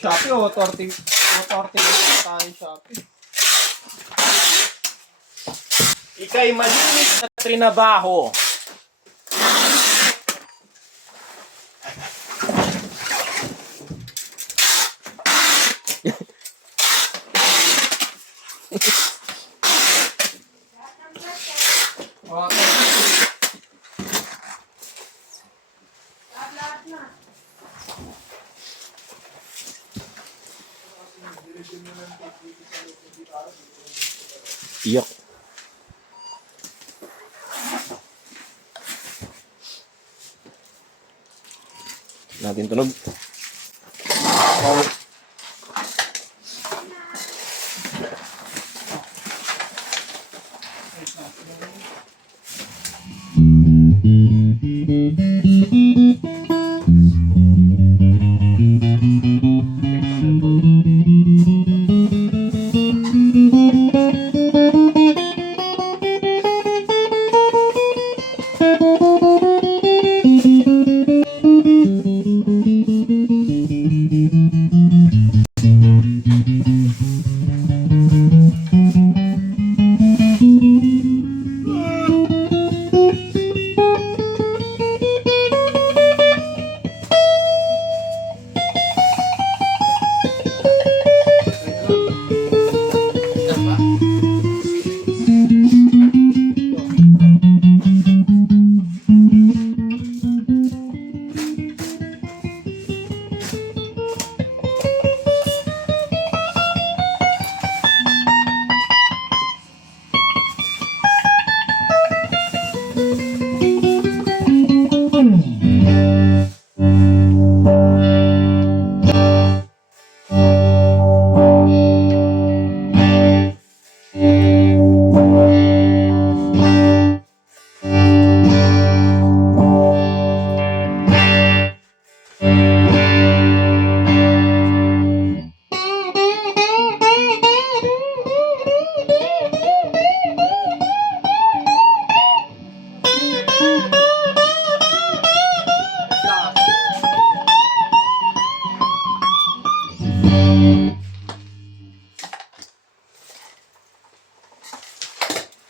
Shopee o 40 tayo Shopee. Ika'y malinis na trinabaho. Iyak. Natin tunog.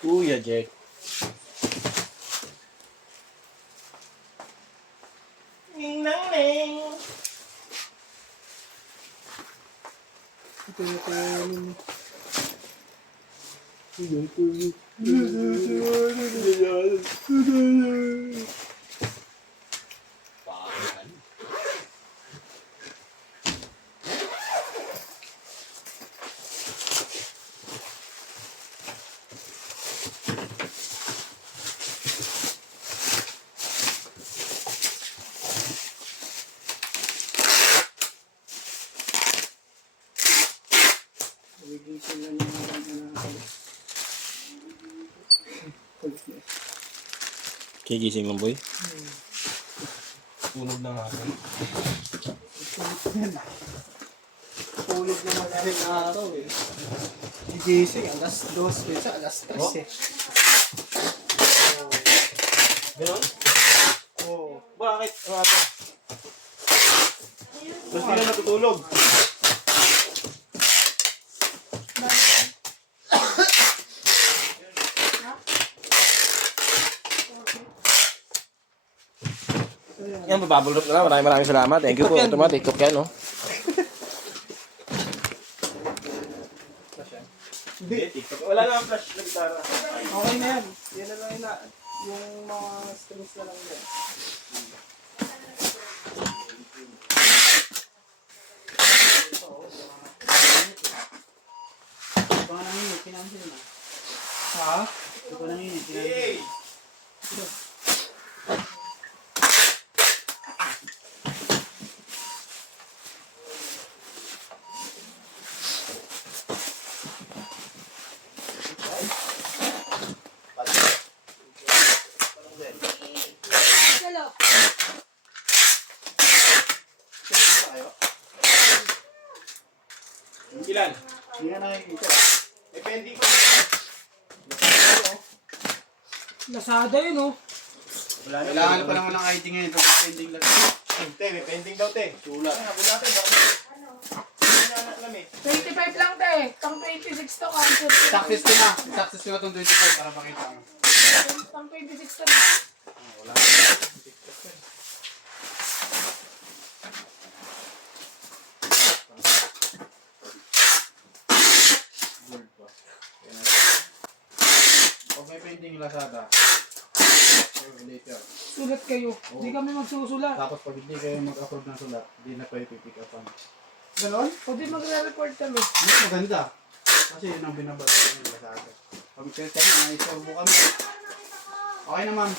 Kuya Jack. Ning nang ning. Kigising mo, boy? Tunog na nga. Tulog naman na rin araw eh. Gigising, alas 2, minsan alas 3 eh. Ganon? Oo. Bakit? Bakit? Tapos hindi na natutulog. Yan, bababulot na lang. Maraming salamat. Thank you po. Ito mga TikTok yan, no? Hindi, TikTok. Wala na ang flash na gitara. Okay na yan. Yan na lang yung mga strings na lang yan. Ito ka nanginit, pinansin mo. Ha? Ito ka nanginit, pinansin mo. Ilan? Hindi ka nakikita. Depende ko. Lazada yun oh. Kailangan pa naman ng ID ngayon. Tapos pending lang. Te, may pending daw, te. Sulat. Ay, habulatin. Ano? Alam eh. 25 lang, te. Pang 26 to, cancel. Success ko na. Success ko na itong 25 para makita mo. Pang 26 to na. Wala. Gold pa. Yan na. Pag may pending Lazada, later. Sulat kayo. Hindi kami magsusulat. Tapos pag hindi kayo mag-approve ng sulat, hindi na pwede pick upan. Ganon? O di magre-report kami. Mas maganda. Kasi yun ang binabasa ko ng Lazada. Pag check na, naisorbo kami. Okay na ma'am.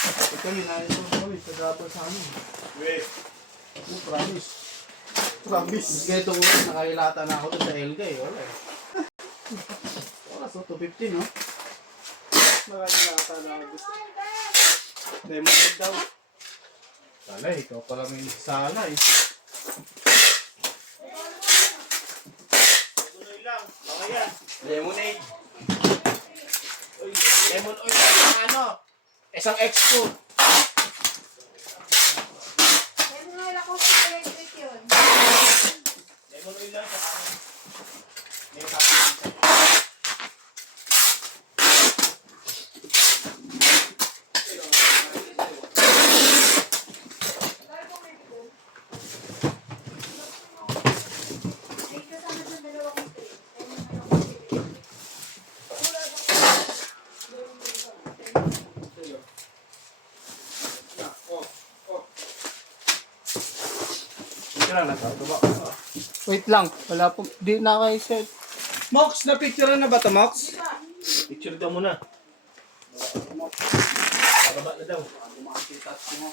Ito kami, naisorbo kami sa double sa amin. Wait. Oh, promise. Promise. Kaya ito ko, nakahilata na ako doon sa Elga eh. Wala eh. Wala, so 250 no? Maraming nata na gusto. Lemonade daw. Sala eh, ikaw pala may sala eh. Tuloy lang. Baka yan. Lemonade. Lemon oil lang. Ano? Isang expo. Lemon oil lang. Sa ano? May kapit. Ito lang nasa ito ba? Wait lang. Wala po. Di na kayo set. Mox, na-picture na ba ito, Mox? Picture daw muna. Bababa na daw. Makikita mo.